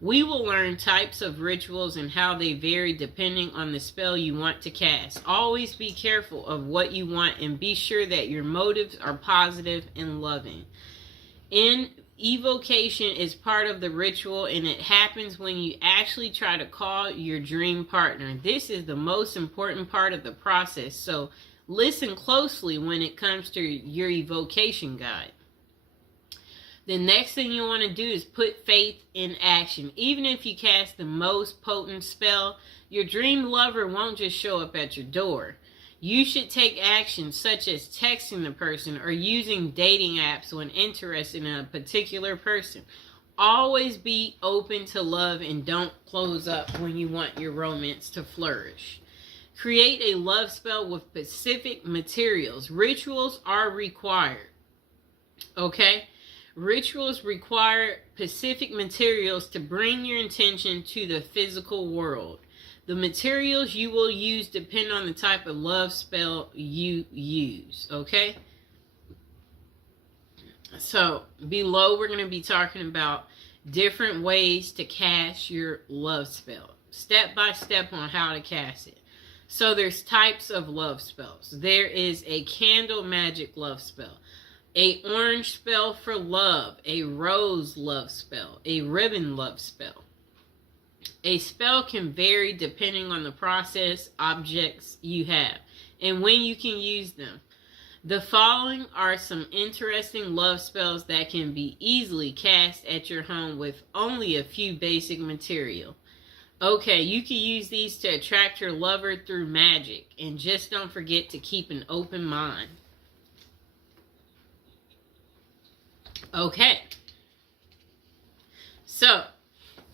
We will learn types of rituals and how they vary depending on the spell you want to cast. Always be careful of what you want and be sure that your motives are positive and loving. Evocation is part of the ritual, and it happens when you actually try to call your dream partner. This is the most important part of the process, so listen closely when it comes to your evocation guide. The next thing you want to do is put faith in action. Even if you cast the most potent spell, your dream lover won't just show up at your door. You should take action such as texting the person or using dating apps when interested in a particular person. Always be open to love and don't close up when you want your romance to flourish. Create a love spell with specific materials. Rituals are required. Okay? Rituals require specific materials to bring your intention to the physical world. The materials you will use depend on the type of love spell you use, okay? So, below we're going to be talking about different ways to cast your love spell. Step by step on how to cast it. So, there's types of love spells. There is a candle magic love spell, a orange spell for love, a rose love spell, a ribbon love spell. A spell can vary depending on the process, objects you have, and when you can use them. The following are some interesting love spells that can be easily cast at your home with only a few basic material. Okay, you can use these to attract your lover through magic, and just don't forget to keep an open mind. Okay, so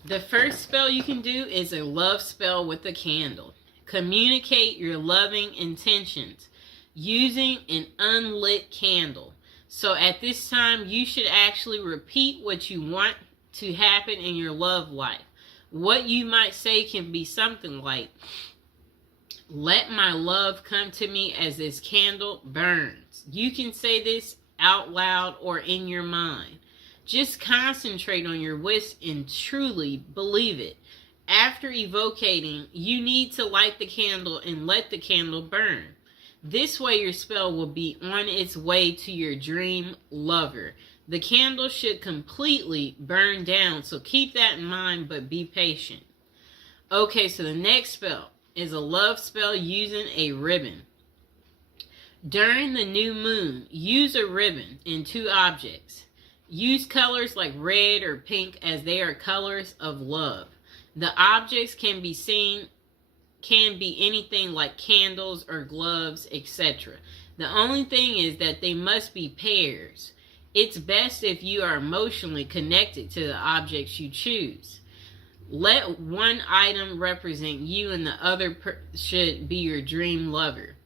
the first spell you can do is a love spell with a candle. Communicate your loving intentions using an unlit candle. So at this time, you should actually repeat what you want to happen in your love life. What you might say can be something like, "Let my love come to me as this candle burns." You can say this out loud or in your mind. Just concentrate on your wish and truly believe it. After evocating, you need to light the candle and let the candle burn. This way your spell will be on its way to your dream lover. The candle should completely burn down, so keep that in mind, but be patient. Okay, so the next spell is a love spell using a ribbon. During the new moon, use a ribbon in 2 objects. Use colors like red or pink as they are colors of love. The objects can be anything like candles or gloves, etc. The only thing is that they must be pairs. It's best if you are emotionally connected to the objects you choose. Let one item represent you and the other should be your dream lover.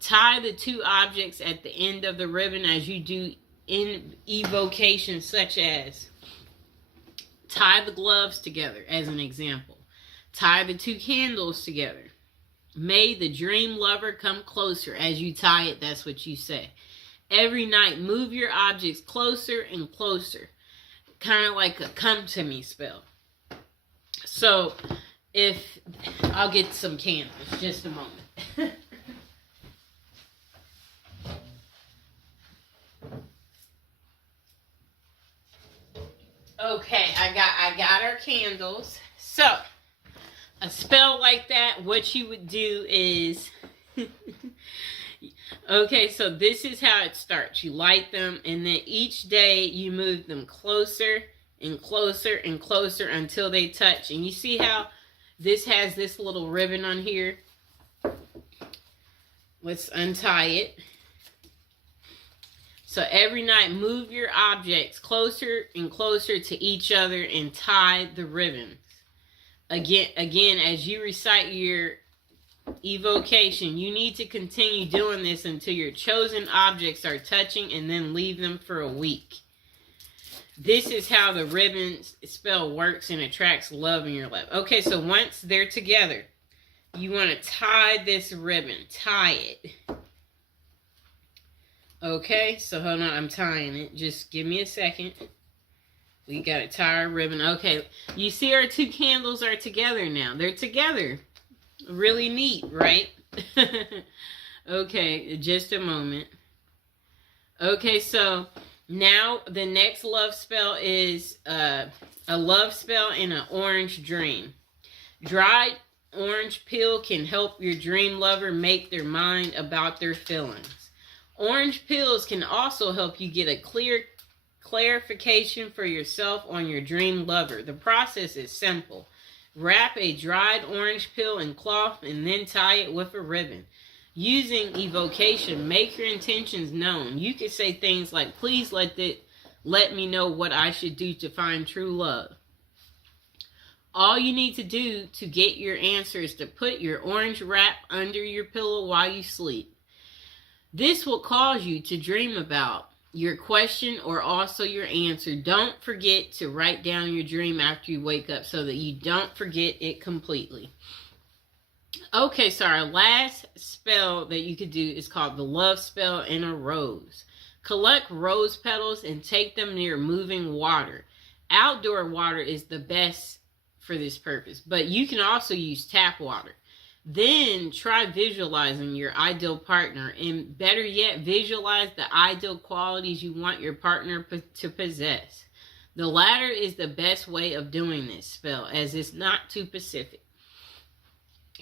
Tie the 2 objects at the end of the ribbon as you do in evocation, such as tie the gloves together as an example. Tie the 2 candles together. May the dream lover come closer. As you tie it, that's what you say. Every night, move your objects closer and closer. Kind of like a come to me spell. So, I'll get some candles, just a moment. Okay, I got our candles. So, a spell like that, what you would do is, okay, so this is how it starts. You light them, and then each day you move them closer and closer and closer until they touch. And you see how this has this little ribbon on here? Let's untie it. So every night, move your objects closer and closer to each other and tie the ribbons. Again, as you recite your evocation, you need to continue doing this until your chosen objects are touching, and then leave them for a week. This is how the ribbon spell works and attracts love in your life. Okay, so once they're together, you want to tie this ribbon. Tie it. Okay, so hold on, I'm tying it. Just give me a second. We got a tie ribbon. Okay, you see our two candles are together now. They're together. Really neat, right? Okay, just a moment. Okay, so now the next love spell is a love spell in an orange dream. Dried orange peel can help your dream lover make their mind about their feelings. Orange peels can also help you get a clear clarification for yourself on your dream lover. The process is simple. Wrap a dried orange peel in cloth and then tie it with a ribbon. Using evocation, make your intentions known. You can say things like, please let me know what I should do to find true love. All you need to do to get your answer is to put your orange wrap under your pillow while you sleep. This will cause you to dream about your question or also your answer. Don't forget to write down your dream after you wake up so that you don't forget it completely. Okay, so our last spell that you could do is called the love spell in a rose. Collect rose petals and take them near moving water. Outdoor water is the best for this purpose, but you can also use tap water. Then try visualizing your ideal partner, and better yet, visualize the ideal qualities you want your partner to possess. The latter is the best way of doing this spell, as it's not too specific.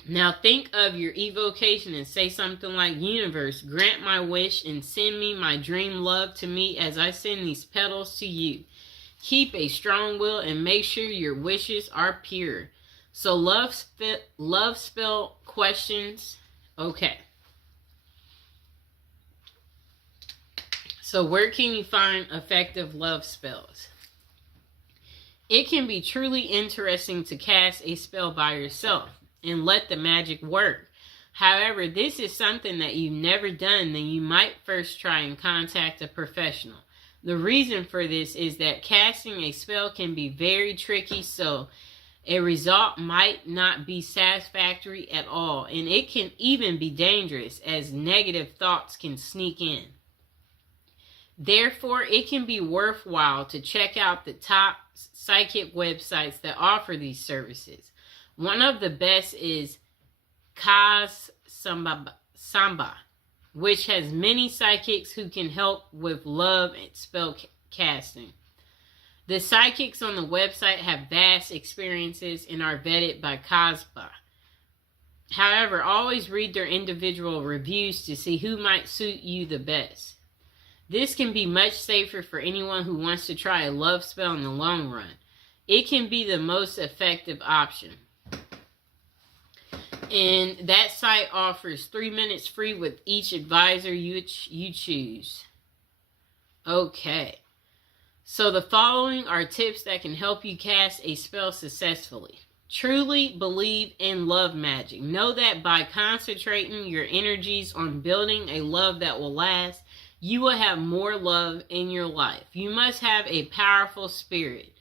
Now think of your evocation and say something like, universe, grant my wish and send me my dream love to me as I send these petals to you. Keep a strong will and make sure your wishes are pure. So love spell questions. Okay. So where can you find effective love spells? It can be truly interesting to cast a spell by yourself and let the magic work. However, this is something that you've never done, then you might first try and contact a professional. The reason for this is that casting a spell can be very tricky, so a result might not be satisfactory at all, and it can even be dangerous as negative thoughts can sneak in. Therefore, it can be worthwhile to check out the top psychic websites that offer these services. One of the best is Kaz Samba, which has many psychics who can help with love and spell casting. The psychics on the website have vast experiences and are vetted by Kazba. However, always read their individual reviews to see who might suit you the best. This can be much safer for anyone who wants to try a love spell in the long run. It can be the most effective option. And that site offers 3 minutes free with each advisor you choose. Okay. So the following are tips that can help you cast a spell successfully. Truly believe in love magic. Know that by concentrating your energies on building a love that will last, you will have more love in your life. You must have a powerful spirit.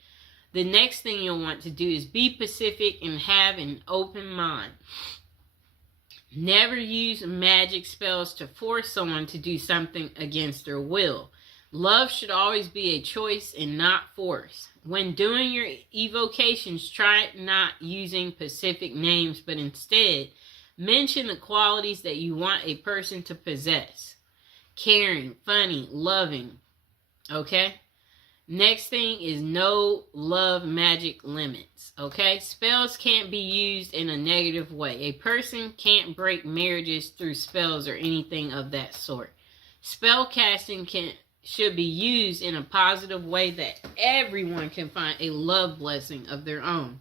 The next thing you'll want to do is be pacific and have an open mind. Never use magic spells to force someone to do something against their will. Love should always be a choice and not force. When doing your evocations, try not using specific names, but instead mention the qualities that you want a person to possess. Caring, funny, loving. Okay? Next thing is no love magic limits. Okay? Spells can't be used in a negative way. A person can't break marriages through spells or anything of that sort. Spell casting should be used in a positive way that everyone can find a love blessing of their own.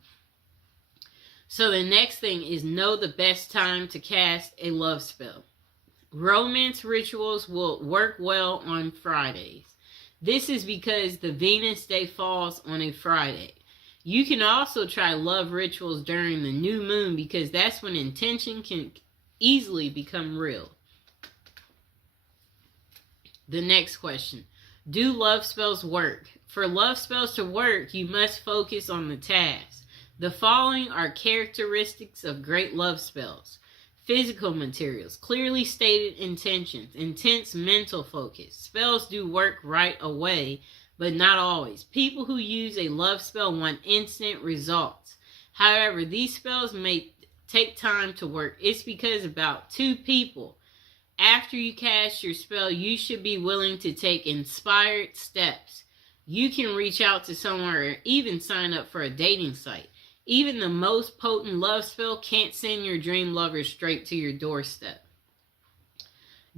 So the next thing is know the best time to cast a love spell. Romance rituals will work well on Fridays. This is because the Venus day falls on a Friday. You can also try love rituals during the new moon because that's when intention can easily become real. The next question. Do love spells work? For love spells to work, you must focus on the task. The following are characteristics of great love spells. Physical materials, clearly stated intentions, intense mental focus. Spells do work right away, but not always. People who use a love spell want instant results. However, these spells may take time to work. It's because about 2 people after you cast your spell, you should be willing to take inspired steps. You can reach out to someone or even sign up for a dating site. Even the most potent love spell can't send your dream lover straight to your doorstep.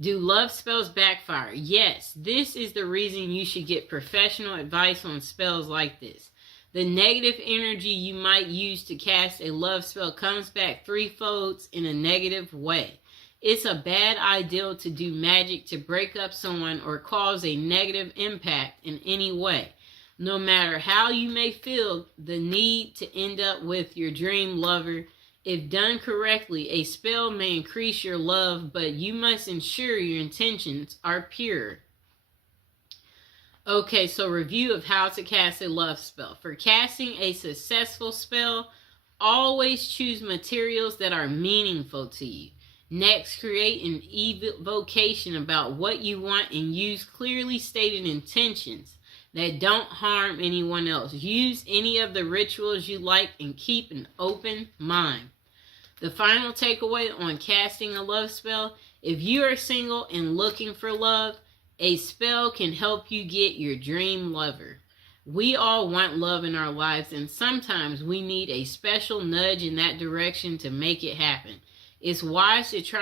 Do love spells backfire? Yes, this is the reason you should get professional advice on spells like this. The negative energy you might use to cast a love spell comes back threefold in a negative way. It's a bad idea to do magic to break up someone or cause a negative impact in any way. No matter how you may feel the need to end up with your dream lover, if done correctly, a spell may increase your love, but you must ensure your intentions are pure. Okay, so review of how to cast a love spell. For casting a successful spell, always choose materials that are meaningful to you. Next, create an evocation about what you want and use clearly stated intentions that don't harm anyone else. Use any of the rituals you like and keep an open mind. The final takeaway on casting a love spell: if you are single and looking for love, a spell can help you get your dream lover. We all want love in our lives, and sometimes we need a special nudge in that direction to make it happen. It's wise to try